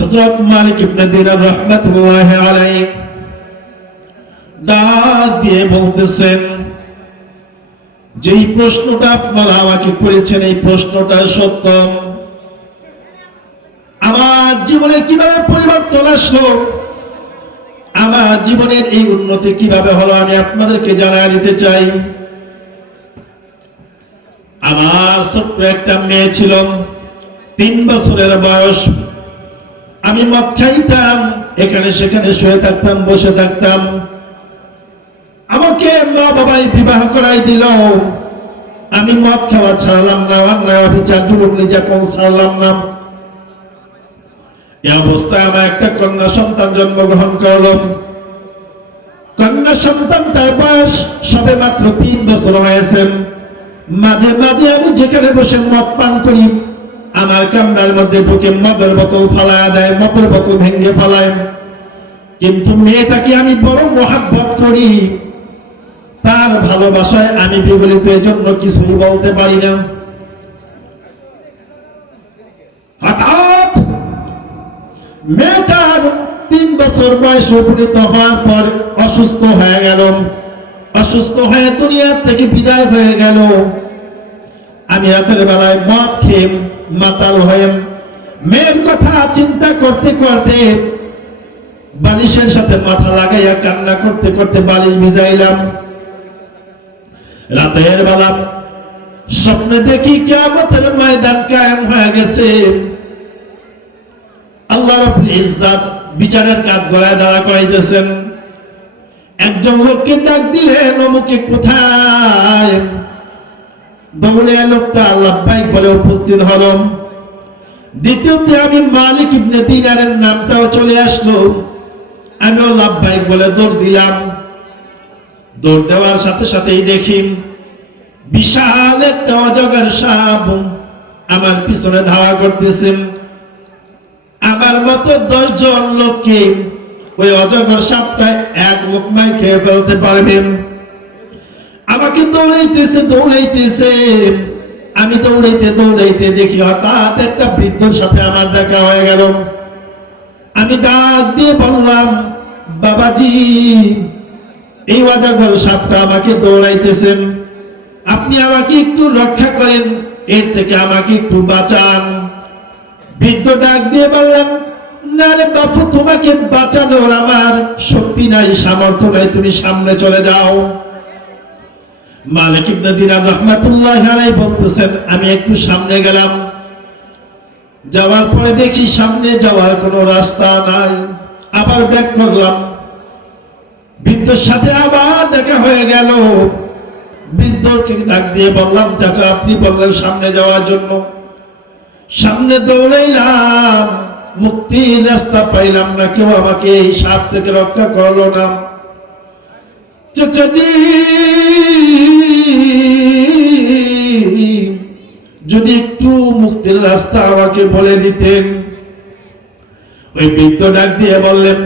হযরত মালিক ইবনে দিনার রাহমাতুল্লাহি আলাইহি ডাক দিয়ে বলতেছেন, যেই প্রশ্নটা আপনারা আমাকে করেছেন, এই প্রশ্নটা সত্য। আমার জীবনে কীভাবে পরিবর্তন আসলো? আমার জীবনের এই উন্নতি কীভাবে হলো আমি আপনাদেরকে জানাই দিতে চাই। আমার ছোট্ট একটা মেয়ে ছিল, তিন বছরের বয়স। আমি মদ খাইতাম এখানে সেখানে শুয়ে থাকতাম, বসে থাকতাম। আমাকে মা বাবাই বিবাহ করাই দিল। আমি মদ খাওয়া ছাড়লাম না, অন্যায় অবিচার, যুবক নির্যাতন ছাড়লাম না। এই অবস্থায় আমার একটা কন্যা সন্তান জন্মগ্রহণ করলাম। কন্যা সন্তান তার বয়স সবে মাত্র তিন বছর হয়েছেন মাঝে মাঝে আমি যেখানে বসে মদ পান করি আমার কামরার মধ্যে ঢুকে মদের বোতল ফালায় দেয়, মদের বোতল ভেঙে ফালায়। কিন্তু মেয়েটাকে আমি বড় মহাব্বত করি? তার ভালোবাসায় আমি বিগলিত, এজন্য কিছুই বলতে পারি না। হঠাৎ মেয়েটার তিন বছর বয়স উপনীত হওয়ার পর অসুস্থ হয়ে গেল। অসুস্থ হয়ে দুনিয়ার থেকে বিদায় হয়ে গেল। আমি রাতের বেলায় মদ খেয়ে মাতাল হয়ে মেয়ের কথা চিন্তা করতে করতে বালিশের সাথে মাথা লাগাইয়া কান্না করতে করতে বালিশ ভিজাইলাম। রাতের বেলা স্বপ্নে দেখি কেমতের ময়দান কায়েম হয়ে গেছে। আল্লাহ রাব্বুল ইজ্জাত বিচারের কাঠ গড়ায় দাঁড়া করাইতেছেন। একজন লোককে ডাক দিলেন, অমুকে কোথায়? দৌড়ে লোকটা আল্লাহ বাইক বলে উপস্থিত হল দ্বিতীয়তে আমি মালিক ইবনে দিনারের নামটাও চলে আসলো। আমিও লাভবাহিক বলে দৌড় দিলাম। দৌড় দেওয়ার সাথে সাথেই দেখি বিশাল একটা অজগর সাপ আমার পিছনে ধাওয়া করতেছেন আমার মতো দশ জন লোককে ওই অজগর সাপটা এক লোকমায় খেয়ে ফেলতে পারবেন। দৌড়াইতেছে দৌড়াইতেছে। আমি দৌড়াইতে দৌড়াইতে দেখি হঠাৎ একটা বৃদ্ধর সাথে আমার দেখা হয়ে গেল। আমি ডাক দিয়ে বললাম, বাবাজি, এই অজাগর সাপটা আমাকে দৌড়াইতেছেন আপনি আমাকে একটু রক্ষা করেন, এর থেকে আমাকে একটু বাঁচান। বৃদ্ধ ডাক দিয়ে বললাম, না রে বাপু, তোমাকে বাঁচানোর আমার শক্তি নাই, সামর্থ্য নাই, তুমি সামনে চলে যাও। মালিক রাহমাতুল্লাহ আলাইহি বলতেছেন, আমি একটু সামনে গেলাম। যাওয়ার পরে দেখি সামনে যাওয়ার কোনো রাস্তা নাই। আবার ব্যাক করলাম। বৃদ্ধর সাথে আবার দেখা হয়ে গেল। বৃদ্ধকে ডাক দিয়ে বললাম, চাচা, আপনি বললেন সামনে যাওয়ার জন্য। সামনে দৌড়াইলাম, মুক্তির রাস্তা পাইলাম না, কেউ আমাকে এই সাপ থেকে রক্ষা করল না। যদি একটু মুক্তির রাস্তা আমাকে বলে দিতেন। ওই বৃদ্ধ ডাক দিয়ে বললেন,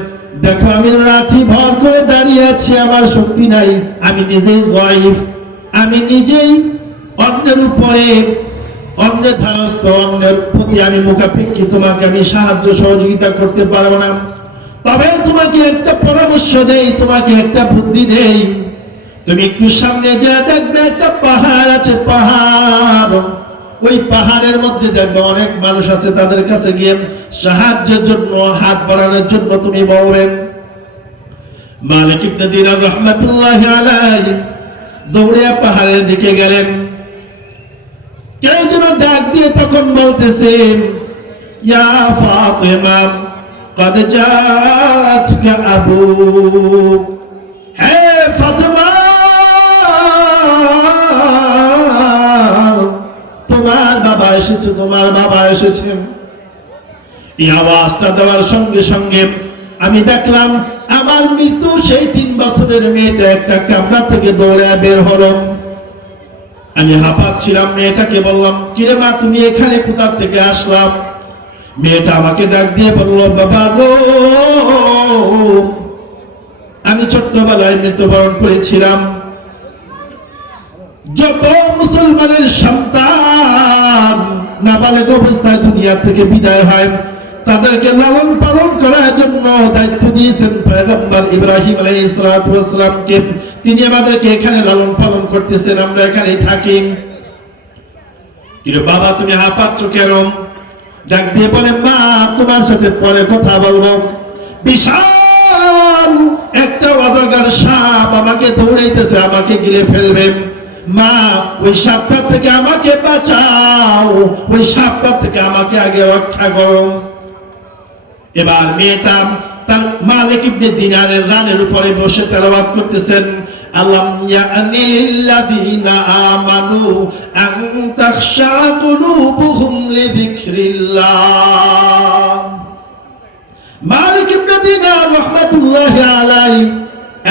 দেখো, আমি লাঠি ভর করে দাঁড়িয়ে আছি, আমার শক্তি নাই, আমি নিজেই জয়ীফ। আমি নিজেই অন্যের উপরে, অন্যের ধারস্থ, অন্যের প্রতি আমি মুখাপেক্ষী, তোমাকে আমি সাহায্য সহযোগিতা করতে পারব না। তবে তোমাকে একটা পরামর্শ দেই, তোমাকে একটা বুদ্ধি দেই। তুমি একটু সামনে যা দেখবে একটা পাহাড় আছে, পাহাড়। ওই পাহাড়ের মধ্যে দেখবে অনেক মানুষ আছে, তাদের কাছে গিয়ে সাহায্যের জন্য, হাত বাড়ানোর জন্য তুমি বলবেন মালিক ইবনে দিনার রহমাতুল্লাহ আলাইহি দৌড়ে পাহাড়ের দিকে গেলেন। কেউ যেন ডাক দিয়ে তখন বলতেছেন ইয়া ফাতিমা قد جاءتك أبوك হে ফাতেমা তোমার বাবা এসেছে তোমার বাবা এসেছে এই আওয়াজটা দেওয়ার সঙ্গে সঙ্গে আমি দেখলাম আমার মৃত্যু সেই তিন বছরের মেয়েটা একটা কামরা থেকে দৌড়ে বের হলো আমি হাঁপাচ্ছিলাম মেয়েটাকে বললাম কিরে মা তুমি এখানে কোথা থেকে আসলাম মেয়েটা আমাকে ডাক দিয়ে বলল, বাবা গো, আমি ছোট্টবেলায় মৃত্যুবরণ করেছিলাম। যত মুসলমানের সন্তান নাবালেগ অবস্থায় দুনিয়া থেকে বিদায় হয়, তাদেরকে লালন পালন করার জন্য দায়িত্ব দিয়েছেন পয়গম্বর ইব্রাহিম আলাইহিস সালাতু তিনি আমাদেরকে এখানে লালন পালন করতেছেন, আমরা এখানেই থাকি। কিন্তু বাবা, তুমি হাঁপাচ্ছ কেন? ডাক দিয়ে বলে, মা, তোমার সাথে পরে কথা বলব। বিশাল একটা অজাগার সাপ আমাকে দৌড়াইতেছে, আমাকে গিলে ফেলবে। মা, ওই সাপটা থেকে আমাকে বাঁচাও, ওই সাপটা থেকে আমাকে আগে রক্ষা করো। এবার মেয়েটা তার মালিক ইবনে দিনারের রানের উপরে বসে তেলাওয়াত করতেছেন। আলাম ইয়ানি লিল্লাযিনা আমানু আন তাখশা কুলুবুহুম লিযিকরিল্লাহ মালিক ইবনে দিনার রাহমাতুল্লাহি আলাইহি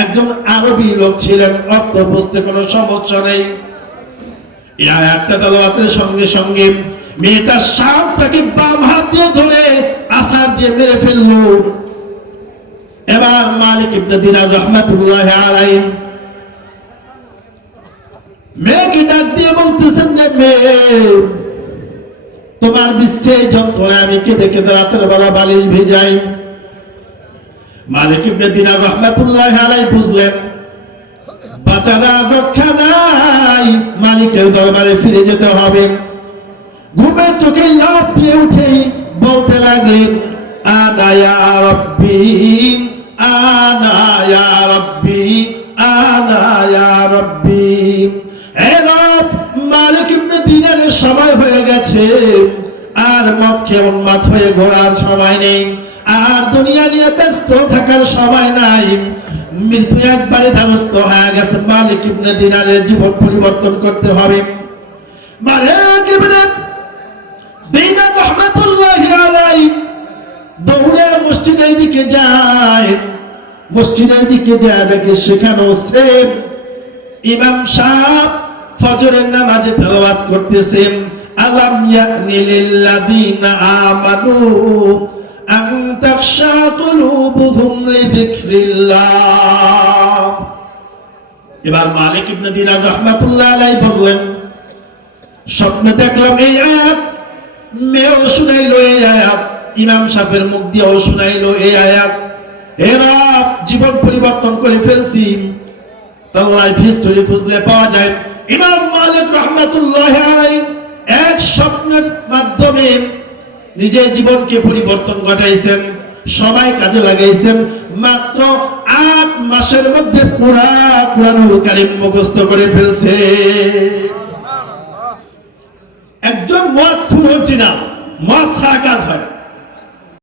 একজন আরবি লোক ছিলেন, অর্থ বুঝতে কোনো সমস্যা নেই। এই আয়াতটা তেলাওয়াতের সঙ্গে সঙ্গে মেয়েটা সাপটাকে বাম হাত দিয়ে ধরে আসার দিয়ে মেরে ফেলল। এবার মালিক ইবনে দিনার রহমাতুল্লাহ আলাইহি মেয়েকে ডাক দিয়ে বলতেছেন মেয়ে, তোমার বিশ্বে যন্ত্রণায় আমি কেঁদে কেঁদে রাতের বেলা বালিশ ভিজাই। মালিক ইবনে রহমাতুল্লাহ আলাইহি বুঝলেন রক্ষা নাই, মালিকের দরবারে ফিরে যেতে হবে। ঘুমের চোখে উঠেই বলতে লাগলেন আনায়া রব্বি আনায়া রব্বি আনায়া হয়ে গেছে। আর মদ খেয়ে উন্মাদ হয়ে ঘোরার সময় নেই। আর দুনিয়া নিয়ে ব্যস্ত থাকার সময় নাই। মৃত্যু একবারে ধারস্থ হয়ে গেছে। মালিক ইবনে দিনারের জীবন পরিবর্তন করতে হবে। মালিক ইবনে দিনার রহমাতুল্লাহি আলাইহি দৌড়ে মসজিদের দিকে যায়। মসজিদের দিকে যায়, দেখে সেখানেও সেম ইমাম সাহেব ফজরের নামাজে তেলাওয়াত করতেছেন। আলাম ইয়ানি লিল্লাযিনা আমানু আন তাখশা কুলুবুহুম লিযিকরিল্লাহ এবার মালিক ইবনে দিনার রাহমাতুল্লাহ আলাইহি বললেন, স্বপ্নে দেখলাম এই আয়াত, মেয়েও শুনাইলো এই আয়াত, ইমাম সাহেবের মুখ দিয়েও শুনাইলো এই আয়াত। এরা জীবন পরিবর্তন করে ফেলছি। তার লাইফ হিস্টোরি খুঁজলে পাওয়া যায়। ইমাম মালিক রহমাতুল্লাহ আলাইহি এক স্বপ্নের মাধ্যমে নিজের জীবনকে পরিবর্তন ঘটাইছেন, সবাই কাজে লাগাইছেন, মাত্র আট মাসের মধ্যে পুরা কোরআনুল কারিম মুখস্থ করে ফেলছে একজন মত ফুর হচ্ছে না মত ছাড়া কাজ হয়।